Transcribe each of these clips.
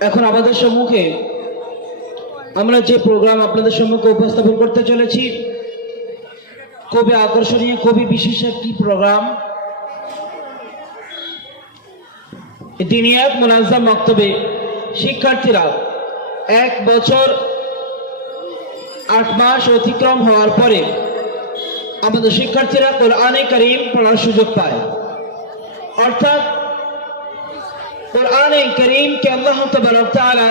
এখন আমাদের সম্মুখে আমরা যে প্রোগ্রাম আপনাদের সম্মুখে উপস্থাপন করতে চলেছি খুবই আকর্ষণীয় খুবই বিশেষ একটি প্রোগ্রাম? দিনিয়াত মোনাজাম মক্তবে শিক্ষার্থীরা এক বছর আট মাস অতিক্রম হওয়ার পরে আমাদের শিক্ষার্থীরা কোরআনে করিম পড়ার সুযোগ পায়। অর্থাৎ কোরআনে করিমকে আল্লাহ তাআলা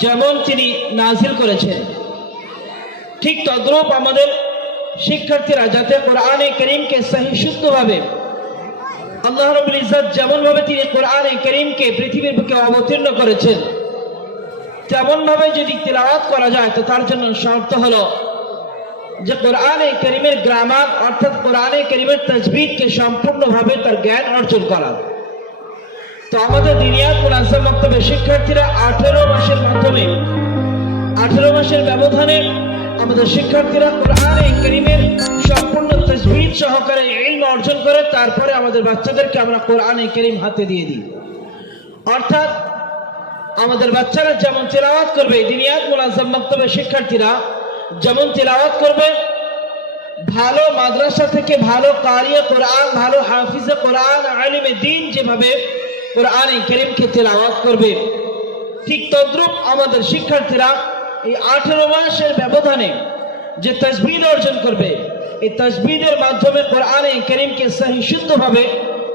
যেমন তিনি নাজিল করেছেন ঠিক তদ্রূপ আমাদের শিক্ষার্থীরা যাতে কোরআনে করিমকে সহি শুদ্ধভাবে আল্লাহ রবুল ইজ্জত যেমন ভাবে তিনি কোরআনে করিমকে পৃথিবীর বুকে অবতীর্ণ করেছেন তেমন ভাবে যদি তিলাওয়াত করা যায় তো তার জন্য শর্ত হলো যে কোরআনে করিমের গ্রামার অর্থাৎ কোরআনে করিমের তজবিদকে সম্পূর্ণভাবে তার জ্ঞান অর্জন করা। তো আমাদের দিনিয়া কোরআন বক্তব্যে শিক্ষার্থীরা আঠেরো মাসের মাধ্যমে, আঠেরো মাসের ব্যবধানে আমাদের শিক্ষার্থীরা কোরআনে করিমের সম্পূর্ণ তজবিদ সহকারে অর্জন করে, তারপরে আমাদের বাচ্চাদেরকে আমরা কোরআনে করিম হাতে দিয়ে দিই। অর্থাৎ আমাদের বাচ্চারা যেমন তেলাওয়াত করবে দিনিয়াত মুলাজম বক্তব্যের শিক্ষার্থীরা যেমন তেলাওয়াত করবে, ভালো মাদ্রাসা থেকে ভালো কারিয়ে কোরআন, ভালো হাফিজে কোরআন, আলিমে দিন যেভাবে কোরআন করিমকে তেলাওয়াত করবে। ঠিক তদ্রুপ আমাদের শিক্ষার্থীরা এই আঠেরো মাসের ব্যবধানে যে তসবিদ অর্জন করবে, এই তসবিদের মাধ্যমে কোরআনে করিমকে সহি শুদ্ধভাবে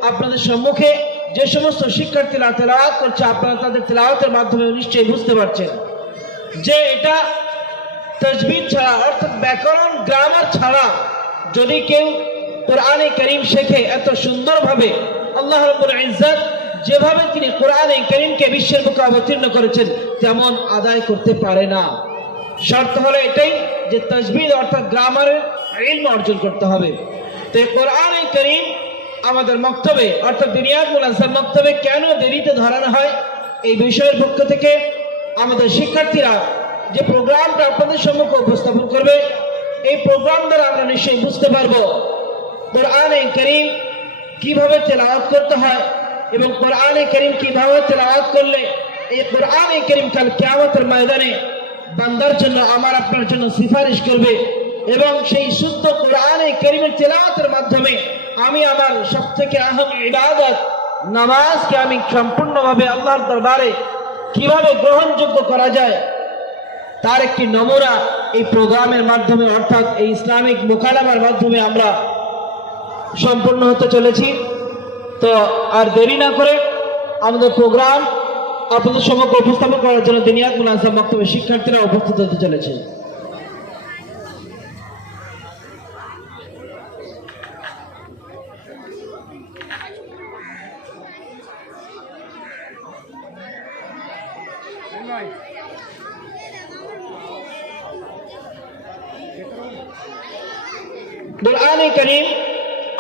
আপনাদের সম্মুখে যে সমস্ত শিক্ষার্থীরা তেলাওয়াত করছে, আপনারা তাদের তেলাওয়াতের মাধ্যমে নিশ্চয়ই বুঝতে পারছেন যে এটা তজবিদ ছাড়া, অর্থাৎ ব্যাকরণ গ্রামার ছাড়া যদি কেউ কোরআনে করিম শেখে এত সুন্দরভাবে, আল্লাহ রব্বুল ইজ্জত যেভাবে তিনি কোরআনে করিমকে বিশ্বের বুকে অবতীর্ণ করেছেন, তেমন আদায় করতে পারে না। শর্ত হলো এটাই যে তজবিদ অর্থাৎ গ্রামারের ইলম অর্জন করতে হবে। তো এই কোরআনে করিম আমাদের মক্তবে, অর্থাৎ দুনিয়ার মুলাজার মক্তবে কেন দেরিতে ধরানো হয়? এই বিষয়ের পক্ষ থেকে আমাদের শিক্ষার্থীরা যে প্রোগ্রামটা আপনাদের সম্মুখে উপস্থাপন করবে, এই প্রোগ্রাম দ্বারা আমরা নিশ্চয়ই বুঝতে পারব কোরআনে করিম কীভাবে তেলাওয়াত করতে হয় এবং কোরআনে করিম কীভাবে তেলাওয়াত করলে, এই কোরআনে করিম কাল কেয়ামতের ময়দানে বান্দার জন্য, আমার আপনার জন্য সিফারিশ করবে এবং সেই শুদ্ধ কোরআনে করিমের তেলাওয়াতের মাধ্যমে আমি আমার সব থেকে আহম ইবাদত, নামাজকে আমি সম্পূর্ণভাবে আল্লাহর দরবারে কীভাবে গ্রহণযোগ্য করা যায়, তার একটি নমুনা এই প্রোগ্রামের মাধ্যমে, অর্থাৎ এই ইসলামিক মোকালামার মাধ্যমে আমরা সম্পূর্ণ হতে চলেছি। তো আর দেরি না করে আমাদের প্রোগ্রাম আপনাদের সম্মুখে উপস্থাপন করার জন্য দিনিয়াত মুনাজাম বক্তব্যে শিক্ষার্থীরা উপস্থিত হতে চলেছে।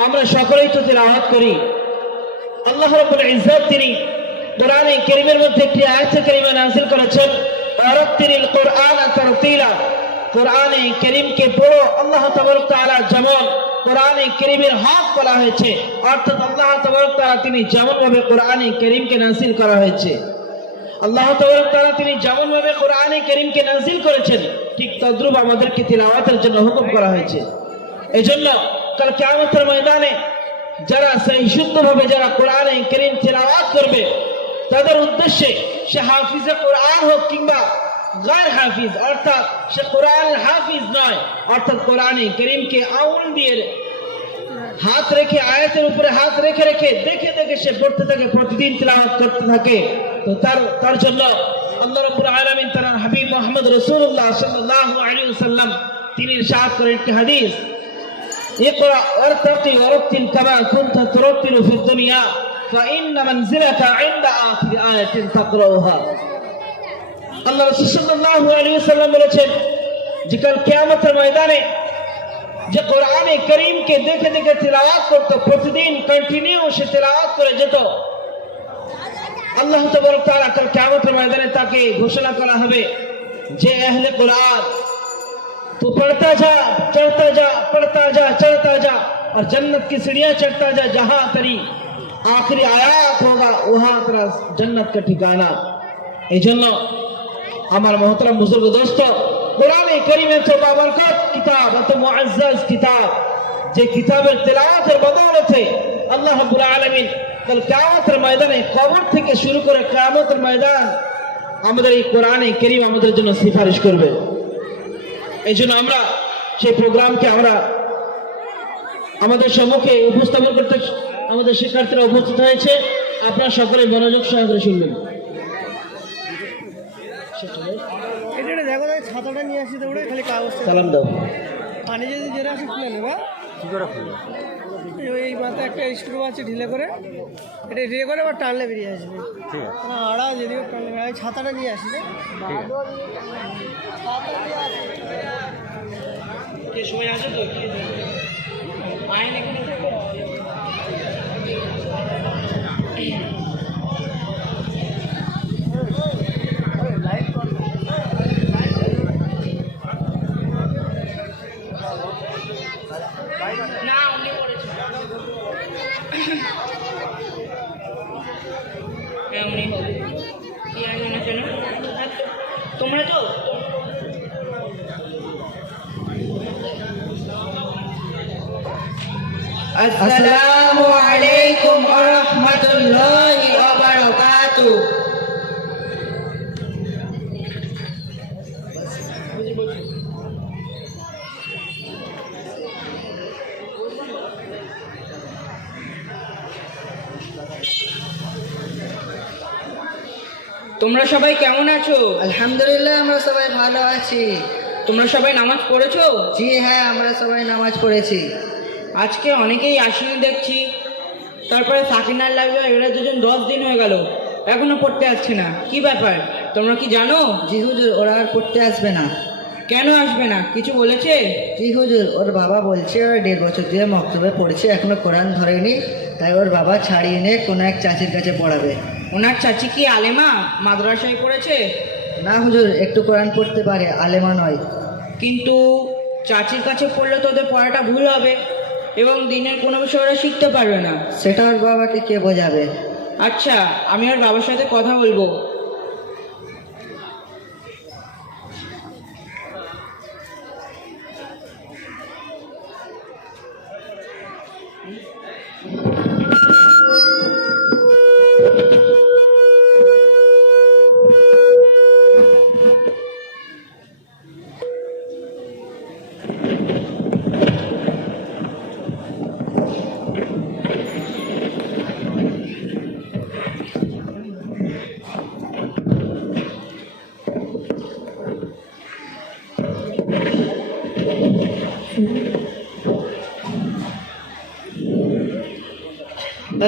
আমরা সকলেই তো তেলাওয়াত করি। আল্লাহ রাব্বুল ইজ্জত তিনি কোরআনে করিমের মধ্যে একটি আয়াত করিমা নাযিল করেছেন আরাতিল কোরআন তারতিলা। কোরআনে করিমকে পড়ো, আল্লাহ তাবারক যেমন কোরআনে করিমের হক হয়েছে, অর্থাৎ আল্লাহ তাবারক তিনি যেমন ভাবে কোরআনে করিমকে নাযিল করা হয়েছে। আল্লাহ তাবারক তিনি যেমন ভাবে কোরআনে করিমকে নাযিল করেছেন, ঠিক তদ্রূপ আমাদেরকে তিলাওয়াতের জন্য হুকুম করা হয়েছে। এজন্য কাল কিয়ামতের ময়দানে যারা সেই শুদ্ধভাবে যারা কোরআনে করিম তেলাওয়াত করবে, তাদের উদ্দেশ্যে সে হাফিজে কোরআন হোক কিংবা গায়ের হাফিজ, অর্থাৎ সে কোরআনের হাফিজ নয়, অর্থাৎ কোরআনে করিমকে আউল দিয়ে হাত রেখে, আয়াতের উপরে হাত রেখে রেখে দেখে দেখে সে পড়তে থাকে, প্রতিদিন তেলাওয়াত করতে থাকে। তো তার তার জন্য আল্লাহ রাব্বুল আলামিন তার হাবিব মুহাম্মদ রাসূলুল্লাহ সাল্লাল্লাহু আলাইহি ওয়াসাল্লাম, তিনি ইরশাদ করেন একটি হাদিস। اقرأ وارتقي ورتل كما كنت ترتل في الدنيا فإن منزلك عند آخر آية تقرأها আল্লাহ রাসূল সাল্লাল্লাহু আলাইহি ওয়াসাল্লাম বলেছেন যে কাল কিয়ামতের ময়দানে যে কোরআনে করিমকে দেখে দেখে তেলাওয়াত করতো প্রতিদিন কন্টিনিউ সে তেলাওয়াত করে যেত আল্লাহ তাবারক তাআলা কাল কিয়ামতের ময়দানে তাকে ঘোষণা করা হবে যে আহলে কোরআন तू पढ़ता जा चढ़ता जा पढ़ता जा चढ़ता जा और जन्नत की सीढ़ियां चढ़ता जा जहां तेरी आखिरी आयात होगा वहां तेरा जन्नत का ठिकाना এই জন্য আমার মহতরম বুজুর্গ দোস্ত কোরআনে করিমের চেয়ে বাবরকত কিতাব এত মুআজ্জাজ কিতাব যে কিতাবের তেলাওয়াতের বদৌলতে আল্লাহ রাব্বুল আলামিন কাল কিয়ামতের ময়দানে কবর থেকে শুরু করে কিয়ামতের ময়দান আমাদের এই কোরআনে করিম আমাদের জন্য সিফারিশ করবে এই জন্য আমরা সেই প্রোগ্রামকে আমরা আমাদের সম্মুখে উপস্থাপন করতে আমাদের শিক্ষার্থীরা উপস্থিত হয়েছে। আপনারা সকলে মনোযোগ সহকারে শুনবেন। এটা দেখো দেখো ছাতাটা নিয়ে আসি খালি সালাম দাও। পানি যদি জেরে আসে খুলে নেবা। কী করে খুলবে এই একটা স্ক্রু আছে ঢিলে করে। এটা ঢিলে করে আবার টানলে বেরিয়ে আসবে। ঠিক আছে। আড়া টানলে আমি ছাতাটা নিয়ে আসি রে। সবাই আছে তো? না উনি করেছেন হ্যাঁ হবে। কি জানার জন্য? হ্যাঁ, তোমরা তো? আসসালামু আলাইকুম ওয়া রাহমাতুল্লাহি ওয়া বারাকাতুহু তোমরা সবাই কেমন আছো? আলহামদুলিল্লাহ আমরা সবাই ভালো আছি। তোমরা সবাই নামাজ পড়েছো? জি হ্যাঁ আমরা সবাই নামাজ পড়েছি। আজকে অনেকেই আসেনি দেখছি তারপরে সাকিনার লাগবে এরা দুজন দশ দিন হয়ে গেল এখনও পড়তে আসছে না। কি ব্যাপার? তোমরা কি জানো? জি হুজুর ওরা আর পড়তে আসবে না। কেন আসবে না? কিছু বলেছে? জি হুজুর ওর বাবা বলছে ওরা দেড় বছর দিয়ে মক্তবে পড়েছে এখনও কোরআন ধরেনি তাই ওর বাবা ছাড়িয়ে নিয়ে কোনো এক চাচির কাছে পড়াবে। ওনার চাচি কি আলেমা? মাদ্রাসায় পড়েছে? না হুজুর একটু কোরআন পড়তে পারে আলেমা নয়। কিন্তু চাচির কাছে পড়লে তো ওদের পড়াটা ভুল হবে। এবং দিনের কোনো বিষয় ওরা শিখতে পারবে না। সেটা ওর বাবাকে কে বোঝাবে? আচ্ছা আমি ওর বাবার সাথে কথা বলব।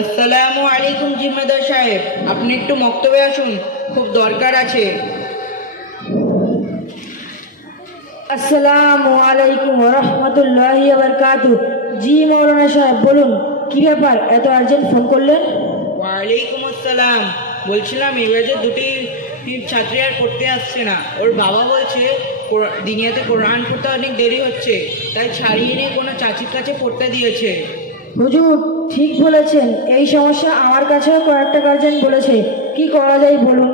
আসসালামু আলাইকুম জিম্মেদার সাহেব আপনি একটু মক্তবে আসুন খুব দরকার আছে। আসসালামু আলাইকুম রহমতুল্লাহি বারকাতু জি মৌলানা সাহেব বলুন কি ব্যাপার? এত আর্জেন্ট ফোন করলেন? ওয়ালাইকুম আসসালাম। বলছিলাম এবার যে দুটি ছাত্রী আর পড়তে আসছে না। ওর বাবা বলছে দিনিয়াতে কোরআন পড়তে অনেক দেরি হচ্ছে তাই ছাড়িয়ে নিয়ে কোনো চাচির কাছে পড়তে দিয়েছে। হুজুর ঠিক বলেছেন। এই সমস্যা আমার কাছেও কয়েকটা গার্জেন বলেছে। কি করা যায় বলুন?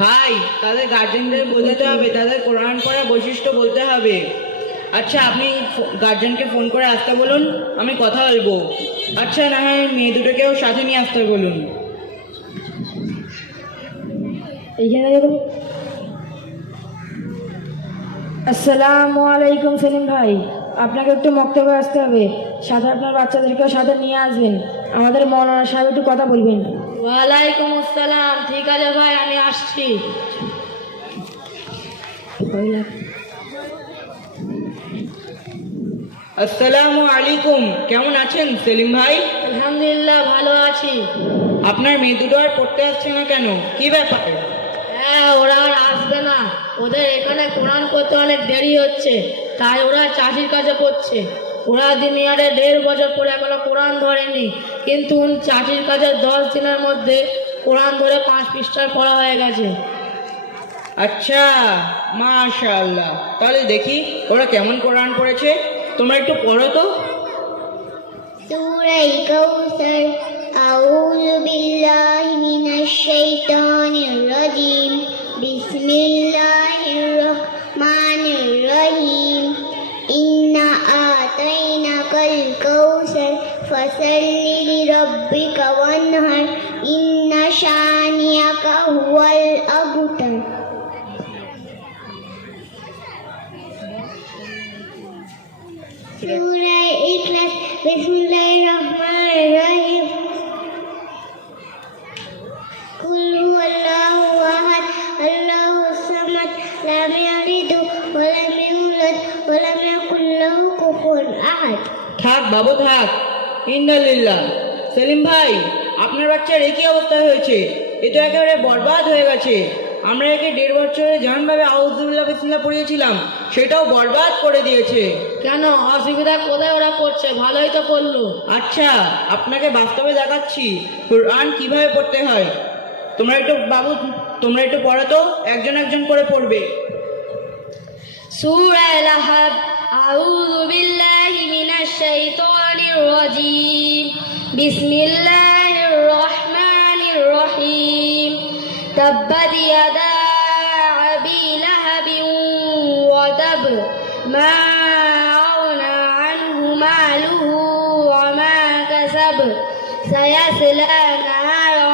ভাই তাদের গার্জেনদের বোঝাতে হবে তাদের কোরআন পড়ার বৈশিষ্ট্য বলতে হবে। আচ্ছা আপনি গার্জেনকে ফোন করে আসতে বলুন আমি কথা বলব। আচ্ছা না হয় মেয়ে দুটোকেও সাথে নিয়ে আসতে বলুন। এইখানে আসসালামু আলাইকুম সেলিম ভাই। আপনাকে একটু মক্তব্যে আসতে হবে। সাথে আপনার বাচ্চাদেরকেও সাথে নিয়ে আসবেন। আমাদের মৌলানা সাহেব একটু কথা বলবেন। ওয়ালাইকুম আসসালাম। ঠিক আছে ভাই আমি আসছি। আসসালামু আলাইকুম। কেমন আছেন সেলিম ভাই? আলহামদুলিল্লাহ ভালো আছি। আপনার মেয়ে দুটো আর পড়তে আসছে না কেন? কি ব্যাপার? হ্যাঁ ওরা আর আসবে না। ওদের এখানে কোরআন করতে অনেক দেরি হচ্ছে। তাই ওরা চাষির কাছে পড়ছে। ওরা দিনিয়ারে দেড় বছর পরে এখনো কোরআন ধরেনি কিন্তু চাষির কাছে দশ দিনের মধ্যে কোরআন ধরে পাঁচ পৃষ্ঠার পড়া হয়ে গেছে আচ্ছা মাশাআল্লাহ তাহলে দেখি ওরা কেমন কোরআন পড়েছে তোমরা একটু পড়ো তো سورة الكوثر أعوذ بالله من الشيطان الرجيم فصل لربك وانهر إن شانئك هو الأبتر سورة إخلاص بسم الله الرحمن الرحيم قل هو الله أحد الله الصمد لم يلد ولم يولد ولم يكن له كفوا أحد থাক বাবু থাক ইন্দালিল্লা সেলিম ভাই আপনার বাচ্চার একই অবস্থা হয়েছে। এ তো একেবারে বরবাদ হয়ে গেছে। আমরা একে দেড় বছরে যেমনভাবে আউজুল্লাহ বিসমুল্লাহ পড়িয়েছিলাম সেটাও বরবাদ করে দিয়েছে। কেন? অসুবিধা কোথায় ওরা করছে? ভালোই তো করল। আচ্ছা আপনাকে বাস্তবে দেখাচ্ছি কোরআন কীভাবে পড়তে হয়। তোমরা একটু বাবু তোমরা একটু পড়ো তো একজন একজন করে পড়বে। সুরা লাহাব আউযু বিল্লাহি মিনাশ শাইতান الرجيم. بسم الله الرحمن الرحيم. تبت يدا أبي لهب وتب ما أغنى عنه ماله وما كسب. سيصلى نارا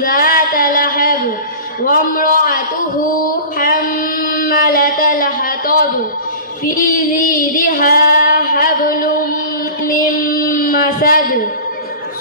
ذات لهب وامرأته حملة الحطب في زيدها.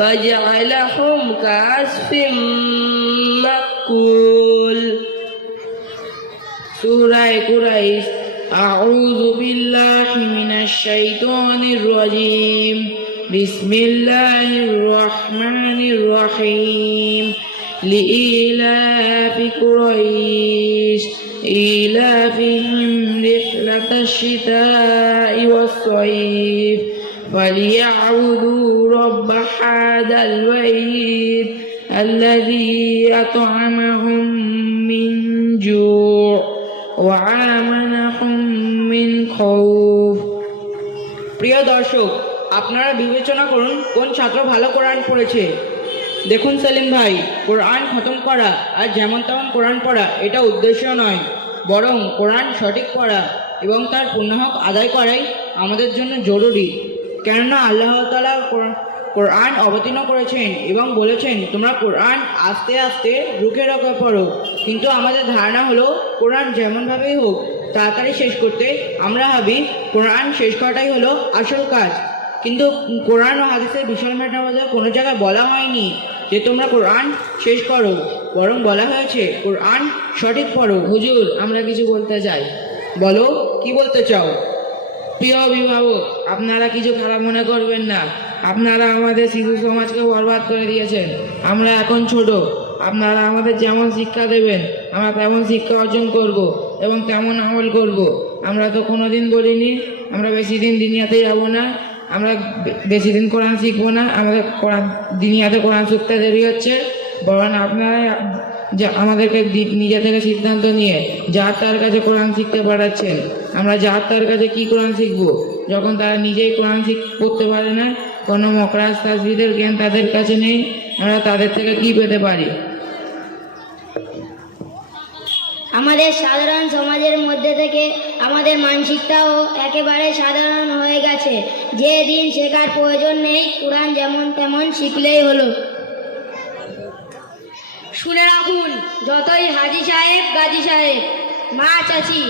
فجعلهم كعصف مأكول. سورة قريش. أعوذ بالله من الشيطان الرجيم. بسم الله الرحمن الرحيم. لإيلاف قريش. إيلافهم رحلة الشتاء والصيف. فليعبدوا رب هذا البيت الذي أطعمهم من جوع وآمنهم من خوف প্রিয় দর্শক আপনারা বিবেচনা করুন কোন ছাত্র ভালো কোরআন পড়েছে দেখুন সেলিম ভাই কোরআন খতম করা আর যেমন তেমন কোরআন পড়া এটা উদ্দেশ্য নয় বরং কোরআন সঠিক পড়া এবং তার পুণ্যহক আদায় করাই আমাদের জন্য জরুরি কেননা আল্লাহ তালা কোরআন অবতীর্ণ করেছেন এবং বলেছেন, তোমরা কোরআন আস্তে আস্তে রুখে রুখে, পড়ো। কিন্তু আমাদের ধারণা হলো, কোরআন যেমনভাবেই হোক, তাড়াতাড়ি শেষ করতে আমরা ভাবি, কোরআন শেষ করাটাই হলো আসল কাজ। কিন্তু কোরআন ও হাদিসের বিশাল মেটার মধ্যে কোনো জায়গায় বলা হয়নি যে তোমরা কোরআন শেষ করো। বরং বলা হয়েছে, কোরআন সঠিক পড়ো। হুজুর, আমরা কিছু বলতে চাই। বলো, কি বলতে চাও? প্রিয় অভিভাবক, আপনারা কিছু খারাপ মনে করবেন না। আপনারা আমাদের শিশু সমাজকে বরবাদ করে দিয়েছেন। আমরা এখন ছোট। আপনারা আমাদের যেমন শিক্ষা দেবেন, আমরা তেমন শিক্ষা অর্জন করব এবং তেমন আমল করব। আমরা তো কোনো দিন বলিনি, আমরা বেশি দিন দুনিয়াতে যাব না, আমরা বেশি দিন কোরআন শিখব না, আমাদের কোরআন দুনিয়াতে কোরআন শিখতে দেরি হচ্ছে। বরং আপনারাই যে আমাদেরকে নিজে থেকে সিদ্ধান্ত নিয়ে যার তার কাছে কোরআন শিখতে পাঠাচ্ছেন। আমরা যার তার কাছে কি কোরআন শিখব? যখন তারা নিজেই কোরআন শিখ পড়তে পারে না, কোনো মকরাজ তাজবিদের জ্ঞান তাদের কাছে নেই, আমরা তাদের থেকে কি পেতে পারি? আমাদের সাধারণ সমাজের মধ্যে থেকে আমাদের মানসিকতাও একেবারে সাধারণ হয়ে গেছে। যে দিন শেখার প্রয়োজন নেই, কোরআন যেমন তেমন শিখলেই হলো। শুনে রাখুন, যতই হাজি সাহেব, গাজী সাহেব, মা, চাচি,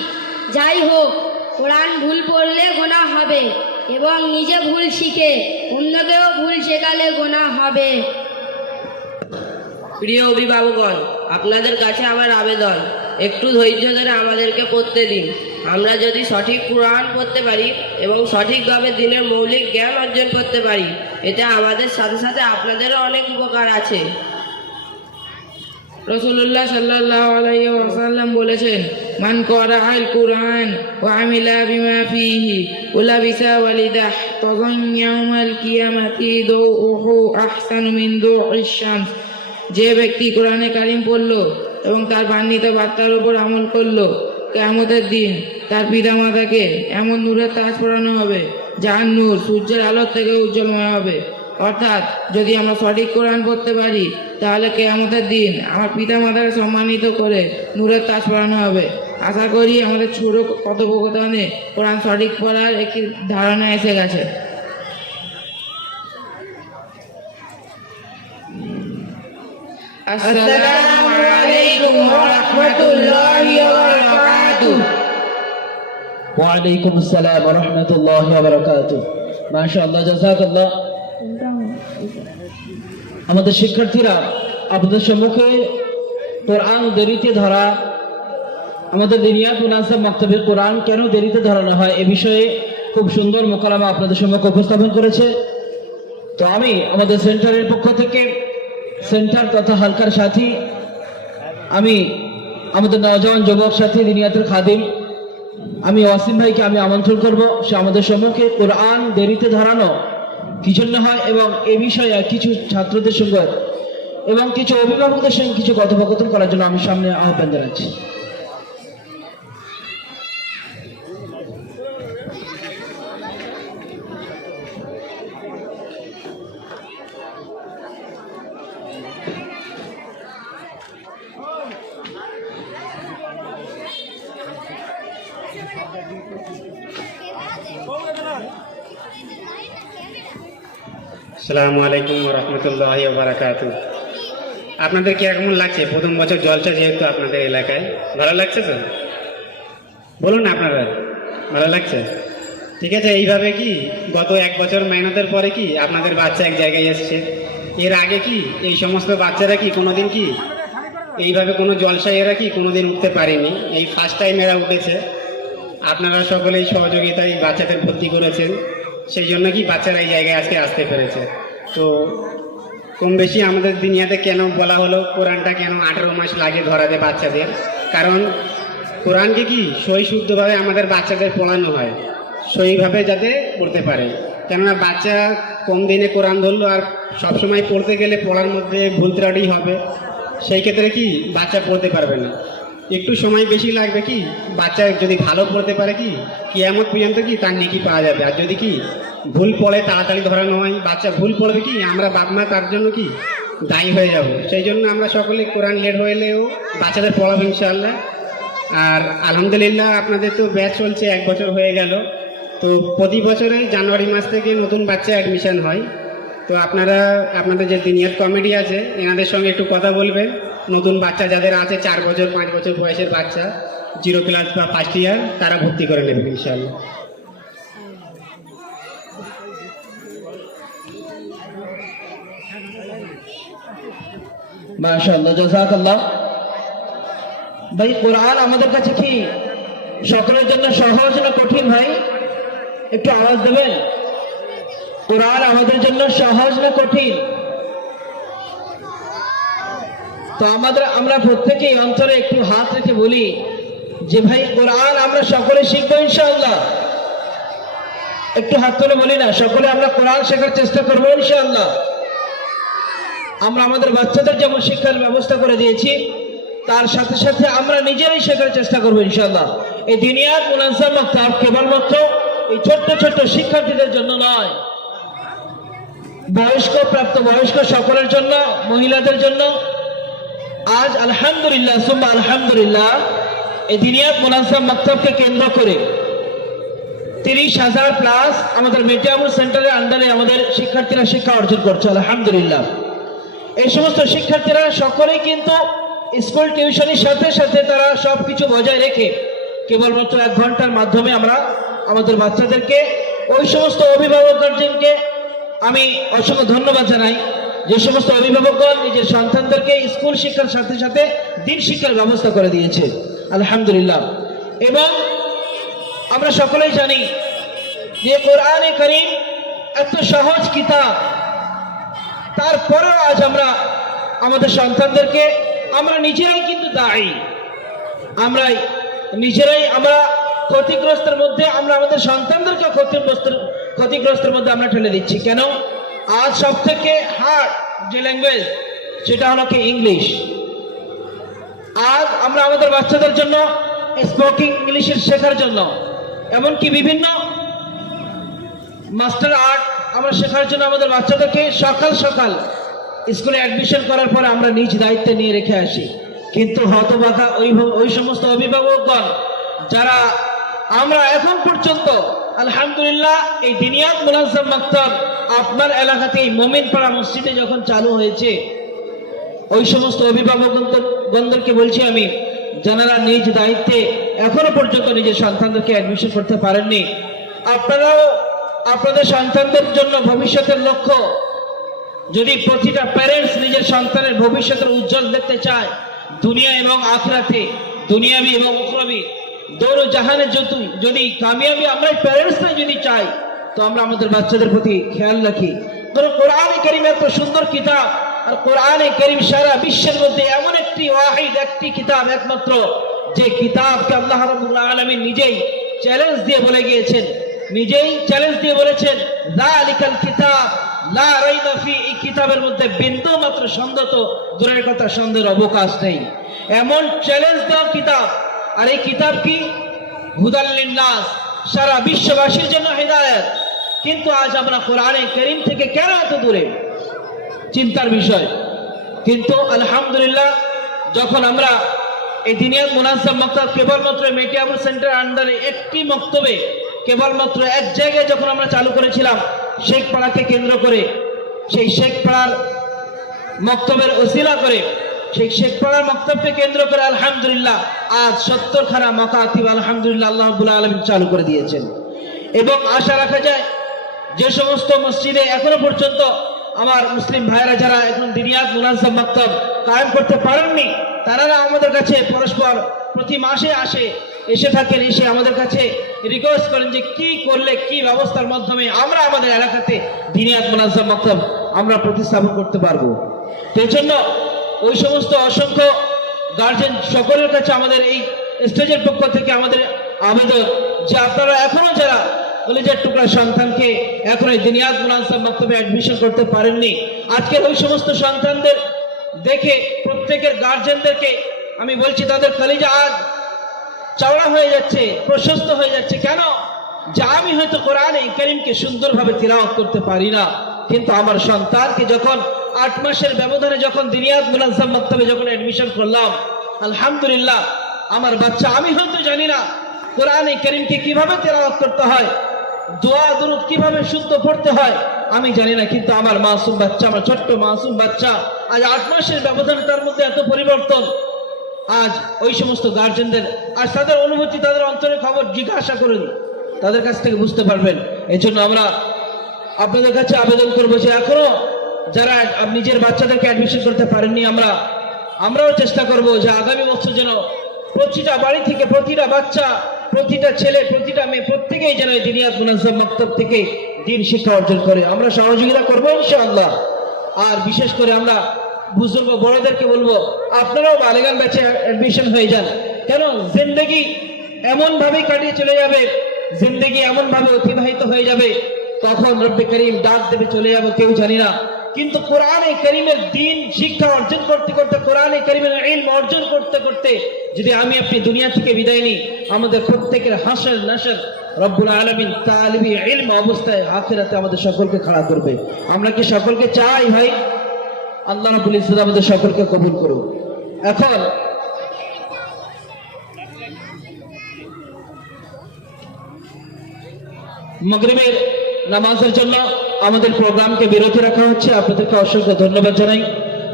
যাই হোক, কোরআন ভুল পড়লে গোনা হবে এবং নিজে ভুল শিখে, অন্যকেও ভুল শেখালে গোনা হবে। প্রিয় অভিভাবকগণ, আপনাদের কাছে আমার আবেদন, একটু ধৈর্য ধরে আমাদেরকে পড়তে দিন। আমরা যদি সঠিক কোরআন পড়তে পারি এবং সঠিকভাবে দিনের মৌলিক জ্ঞান অর্জন করতে পারি এটা আমাদের সাথে সাথে আপনাদেরও অনেক উপকার আছে। রসুল্লাহ সাল্লাহ আলাইসাল্লাম বলেছেন মান করা আল কুরআন ও আমিলা বিমা ফিহি উলা বিসা ওয়ালিদাহ তখন ইয়াউমাল কিয়ামাতি দৌহু আহসানু মিন দৌইশ শামস। যে ব্যক্তি কোরআনে কারিম পড়ল এবং তার বান্নিত বার্তার উপর আমল করল, কেয়ামতের দিন তার পিতামাতাকে এমন নূরের তাজ পড়ানো হবে, যার নূর সূর্যের আলোর থেকে উজ্জ্বলময় হবে। অর্থাৎ যদি আমরা সঠিক কোরআন পড়তে পারি তাহলে কেয়ামতের দিন আমার পিতা মাতাকে সম্মানিত করে নূরের তাজ পড়ানো হবে। আশা করি আমাদের ছোট কথোপকথনে কোরআন সঠিক পড়ার একটি ধারণা এসে গেছে। আসসালামু আলাইকুম ওয়া রাহমাতুল্লাহি ওয়া বারাকাতুহু ওয়ালাইকুম আসসালাম রহমতুল্লাহ বারকাত মাশাআল্লাহ জাজাকাল্লাহ আমাদের শিক্ষার্থীরা আপনাদের সম্মুখে কোরআন দেরিতে ধরা, আমাদের দিনিয়াত মুনাসাব মাক্তবে কোরআন কেন দেরিতে ধরানো হয় এ বিষয়ে খুব সুন্দর মোকালামা আপনাদের সম্মুখে উপস্থাপন করেছে। তো আমি আমাদের সেন্টারের পক্ষ থেকে সেন্টার তথা হালকার সাথী, আমি আমাদের নওজওয়ান যুবক সাথী দিনিয়াতের খাদিম, আমি ওয়াসিম ভাইকে আমি আমন্ত্রণ করব। সে আমাদের সম্মুখে কোরআন দেরিতে ধরানো কি জন্য হয় এবং এ বিষয়ে কিছু ছাত্রদের সঙ্গে এবং কিছু অভিভাবকদের সঙ্গে কিছু কথোপকথন করার জন্য আমি সামনে আহ্বান জানাচ্ছি আসসালামু আলাইকুম রহমতুল্লাহ বারাকাতু আপনাদের কি কেমন লাগছে? প্রথম বছর জলসা যেহেতু আপনাদের এলাকায়, ভালো লাগছে তো? বলুন আপনারা, ভালো লাগছে? ঠিক আছে, এইভাবে কি গত এক বছর মেহনতের পরে কি আপনাদের বাচ্চা এক জায়গায় এসছে? এর আগে কি এই সমস্ত বাচ্চারা কি কোনোদিন কি এইভাবে কোনো জলসায় এরা কি কোনোদিন উঠতে পারেনি? এই ফার্স্ট টাইম এরা উঠেছে। আপনারা সকলেই সহযোগিতায় বাচ্চাদের ভর্তি করেছেন। সেই জন্য কি বাচ্চারা এই জায়গায় আজকে আসতে পেরেছে। তো কম বেশি আমাদের দুনিয়াতে কেন বলা হলো কোরআনটা কেন আঠেরো মাস লাগে ধরাতে বাচ্চাদের? কারণ কোরআনকে কি সই শুদ্ধভাবে আমাদের বাচ্চাদের পড়ানো হয়? সইভাবে যাতে পড়তে পারে। কেননা বাচ্চা কম দিনে কোরআন ধরলো আর সবসময় পড়তে গেলে পড়ার মধ্যে ভুল ত্রুটি হবে, সেই ক্ষেত্রে কি বাচ্চা পড়তে পারবে না? একটু সময় বেশি লাগবে কি? বাচ্চা যদি ভালো পড়তে পারে কি? কিয়ামত পর্যন্ত কি তার নেকি পাওয়া যাবে? আর যদি কি ভুল পড়ে তাড়াতাড়ি ধরানো হয়। বাচ্চা ভুল পড়বে কি? আমরা বাপ মা তার জন্য কি? দায়ী হয়ে যাব। সেই জন্য আমরা সকলে কোরআন লেট হইলেও বাচ্চাদের পড়াবো ইনশাল্লাহ আর আলহামদুলিল্লাহ আপনাদের তো ব্যাচ চলছে, এক বছর হয়ে গেল। তো প্রতি বছরে জানুয়ারি মাস থেকে নতুন বাচ্চা অ্যাডমিশান হয়। তো আপনারা, আপনাদের যে দিনিয়াত কমিটি আছে, এনাদের সঙ্গে একটু কথা বলবেন। নতুন বাচ্চা যাদের আছে, চার বছর, পাঁচ বছর বয়সের বাচ্চা জিরো ক্লাস বা ফার্স্ট ইয়ার তারা ভর্তি করে নেবেন ইনশাআল্লাহ। মাশাআল্লাহ জাযাকাল্লাহ ভাই, কোরআন আমাদের কাছে কি? সকলের জন্য সহজ না কঠিন ভাই? একটু আওয়াজ দেবেন? কোরআন আমাদের জন্য সহজ না কঠিন? তো আমাদের, আমরা প্রত্যেকেই অন্তরে একটু হাত রেখে বলি যে ভাই, কোরআন আমরা সকলে শিখব ইনশাআল্লাহ। একটু হাত তুলে বলি না, সকলে আমরা কোরআন শেখার চেষ্টা করব ইনশাআল্লাহ। আমরা আমাদের বাচ্চাদের যেমন শিক্ষার ব্যবস্থা করে দিয়েছি, তার সাথে সাথে আমরা নিজেরাই শেখার চেষ্টা করব ইনশাল্লাহ এই দিনিয়ার মুনাজাম মক্তাব কেবলমাত্র এই ছোট্ট ছোট্ট শিক্ষার্থীদের জন্য নয়। বয়স্ক প্রাপ্ত বয়স্ক সকলের জন্য, মহিলাদের জন্য। আজ আলহামদুলিল্লাহ, সুম্মা আলহামদুলিল্লাহ, এই দিনিয়াত মুনাজাম মক্তাবকে কেন্দ্র করে তিরিশ হাজার প্লাস আমাদের মেটিয়ামুল সেন্টারের আন্ডারে আমাদের শিক্ষার্থীরা শিক্ষা অর্জন করছে, আলহামদুলিল্লাহ। এই সমস্ত শিক্ষার্থীরা সকলেই কিন্তু স্কুল টিউশনের সাথে সাথে তারা সব কিছু বজায় রেখে কেবলমাত্র এক ঘণ্টার মাধ্যমে আমরা আমাদের বাচ্চাদেরকে, ওই সমস্ত অভিভাবক গার্জেনকে আমি অসংখ্য ধন্যবাদ জানাই। যে সমস্ত অভিভাবকগণ নিজের সন্তানদেরকে স্কুল শিক্ষার সাথে সাথে দিন শিক্ষার ব্যবস্থা করে দিয়েছে। আলহামদুলিল্লাহ। এবং আমরা সকলেই জানি যে কোরআনে করিম এত সহজ কিতাব তারপরেও আজ আমরা আমাদের সন্তানদেরকে, আমরা নিজেরাই কিন্তু দায়ী। আমরাই, নিজেরাই আমরা ক্ষতিগ্রস্তের মধ্যে, আমরা আমাদের সন্তানদেরকে ক্ষতিগ্রস্তের ক্ষতিগ্রস্তের মধ্যে আমরা ঠেলে দিচ্ছি। কেন? আজ সব থেকে হার্ড যে ল্যাঙ্গুয়েজ সেটা হলো কি ইংলিশ আজ আমরা আমাদের বাচ্চাদের জন্য স্পোকিং ইংলিশের শেখার জন্য, এমনকি বিভিন্ন মাস্টার আর্ট আমরা শেখার জন্য আমাদের বাচ্চাদেরকে সকাল সকাল স্কুলে অ্যাডমিশন করার পরে আমরা নিজ দায়িত্বে নিয়ে রেখে আসি। কিন্তু হতবাকা ওই ওই সমস্ত অভিভাবকগণ, যারা আমরা এখন পর্যন্ত, আলহামদুলিল্লাহ, এই দিনিয়াত মুলাজ্জাম মাক্তাব আপনার এলাকাতেই এই মোমিনপাড়া মসজিদে যখন চালু হয়েছে, ওই সমস্ত অভিভাবকগণদেরকে বলছি আমি যারা নিজ দায়িত্বে এখনও পর্যন্ত নিজের সন্তানদেরকে অ্যাডমিশন করতে পারেননি, আপনারাও আপনাদের সন্তানদের জন্য ভবিষ্যতের লক্ষ্য। যদি প্রতিটা প্যারেন্টস নিজের সন্তানের ভবিষ্যতের উজ্জ্বল দেখতে চায়, দুনিয়া এবং আখরাতে, দুনিয়াবি এবং উখরাবি, দৌড় জাহানের যদি যদি কামিয়াবি আমরা প্যারেন্টসরাই যদি চাই, তো আমরা আমাদের বাচ্চাদের প্রতি খেয়াল রাখি। ধরো কোরআনে করিম এত সুন্দর কিতাব, আর কোরআনে করিম সারা বিশ্বের মধ্যে এমন একটি ওয়াহিদ, একটি কিতাব একমাত্র, যে কিতাবকে আল্লাহ রাব্বুল আলামিন নিজেই চ্যালেঞ্জ দিয়ে বলে গিয়েছেন। নিজেই চ্যালেঞ্জ দিয়ে বলেছেন, যালিকাল কিতাব, লা রাইবা ফি এই কিতাবের মধ্যে বিন্দু মাত্র সন্দেহ তো দূরের কথা সন্দেহের অবকাশ নেই। এমন চ্যালেঞ্জ দেওয়া কিতাব, আর এই কিতাব কি? হুদাল্লিন নাস সারা বিশ্ববাসীর জন্য হেদায়েত। কিন্তু আজ আমরা কোরআনে করিম থেকে কেন এত দূরে? চিন্তার বিষয়। কিন্তু আলহামদুলিল্লাহ, যখন আমরা এই দিনিয়াত মুনাজ্জাম মক্তব কেবলমাত্র মেটিয়াবুর সেন্টার আন্ডারে একটি মক্তবে কেবলমাত্র এক জায়গায় যখন আমরা চালু করেছিলাম শেখপাড়াকে কেন্দ্র করে, সেই শেখপাড়ার মক্তবের ওসিলা করে, সেই শেখপাড়ার মক্তবকে কেন্দ্র করে আলহামদুলিল্লাহ আজ সত্তর খানা মকাতিব আলহামদুলিল্লাহ আল্লাহ আলম চালু করে দিয়েছেন। এবং আশা রাখা যায়, যে সমস্ত মসজিদে এখনও পর্যন্ত আমার মুসলিম ভাইরা যারা এখন দিনিয়াত মুনাজ্জাম মক্তব কায়েম করতে পারেননি, তারা আমাদের কাছে পরস্পর প্রতি মাসে আসে এসে থাকেন, এসে আমাদের কাছে রিকোয়েস্ট করেন যে কি করলে, কি ব্যবস্থার মাধ্যমে আমরা আমাদের এলাকাতে দিনিয়াত মুনাজ্জাম মক্তব আমরা প্রতিস্থাপন করতে পারব। এই জন্য ওই সমস্ত অসংখ্য গার্জেন সকলের কাছে আমাদের এই স্টেজের পক্ষ থেকে আমাদের আবেদন যে আপনারা এখনও যারা কলেজের টুকরা সন্তানকে এখন এই দিনিয়াত মুনাসাব বক্তব্যে অ্যাডমিশন করতে পারেননি, আজকের ওই সমস্ত সন্তানদের দেখে প্রত্যেকের গার্জেনদেরকে আমি বলছি, তাদের কলেজে আজ চওড়া হয়ে যাচ্ছে, প্রশস্ত হয়ে যাচ্ছে। কেন? যে আমি হয়তো কোরআনে করিমকে সুন্দরভাবে তিলাওয়াত করতে পারি না। কিন্তু আমার সন্তানকে যখন আট মাসের ব্যবধানে যখন দিনিয়াত মুনাজ্জাম মক্তবে যখন অ্যাডমিশন করলাম, আলহামদুলিল্লাহ, আমার বাচ্চা, আমি হয়তো জানি না কোরআনে করিমকে কীভাবে তেলাওয়াত করতে হয়, দোয়া, দুরুদ কীভাবে শুদ্ধ পড়তে হয়, আমি জানি না। কিন্তু আমার মাসুম বাচ্চা, আমার ছোট্ট মাসুম বাচ্চা, আজ আট মাসের ব্যবধানে তার মধ্যে এত পরিবর্তন আজ ওই সমস্ত গার্জেনদের আজ তাদের অনুভূতি, তাদের অন্তরের খবর জিজ্ঞাসা করুন। তাদের কাছ থেকে বুঝতে পারবেন। এই জন্য আমরা আপনাদের কাছে আবেদন করব যে এখনও যারা নিজের বাচ্চাদেরকে অ্যাডমিশন করতে পারেননি, আমরা, আমরাও চেষ্টা করব যে আগামী বছর যেন প্রতিটা বাড়ি থেকে প্রতিটা বাচ্চা, প্রতিটা ছেলে, প্রতিটা মেয়ে, প্রত্যেকেই যেন দিনিয়াত মুনাজ্জাম মক্তব থেকে দিন শিক্ষা অর্জন করে। আমরা সহযোগিতা করব ইনশাআল্লাহ। আর বিশেষ করে আমরা বুজুর্গ বড়দেরকে বলব, আপনারাও বালেগান ব্যাচে অ্যাডমিশন হয়ে যান। কেন? জিন্দগি এমন ভাবে কাটিয়ে চলে যাবে, জিন্দগি এমন ভাবে অতিবাহিত হয়ে যাবে, তখন রব্বে করিম ডাক দেবে চলে যাব, কেউ জানি না। কিন্তু কোরআনে করিমের দিন, শিক্ষা অর্জন করতে করতে, কোরআনে করিমের ইলম অর্জন করতে করতে, যদি আমি আপনি দুনিয়া থেকে বিদায় নিই, আমাদের প্রত্যেকের হাসর নাসর রব্বুল আলমিন তালিবি ইলম অবস্থায় আখেরাতে আমাদের সকলকে খাড়া করবে। আমরা কি সকলকে চাই ভাই? আল্লাহ রাবুল ইসলাম আমাদের সকলকে কবুল করুন এখন মগরিবের নামাজের জন্য আমাদের প্রোগ্রামকে বিরতি রাখা হচ্ছে। আপনাদেরকে অসংখ্য ধন্যবাদ জানাই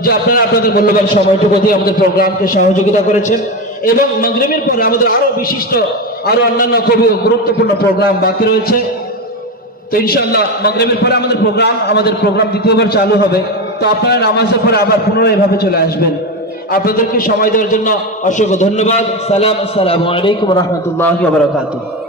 যে আপনারা আপনাদের মূল্যবান সময়টুকু দিয়ে আমাদের প্রোগ্রামকে সহযোগিতা করেছেন এবং মগরিবের পরে আমাদের আরও বিশিষ্ট, আরও অন্যান্য খুবই গুরুত্বপূর্ণ প্রোগ্রাম বাকি রয়েছে। তো ইনশাল্লাহ মগরিবের পরে আমাদের প্রোগ্রাম আমাদের প্রোগ্রাম দ্বিতীয়বার চালু হবে। তো আপনারা নামাজের পরে আবার পুনরায় এভাবে চলে আসবেন। আপনাদেরকে সময় দেওয়ার জন্য অসংখ্য ধন্যবাদ। সালাম আসসালামু আলাইকুম রহমতুল্লাহ বারকাতুহ।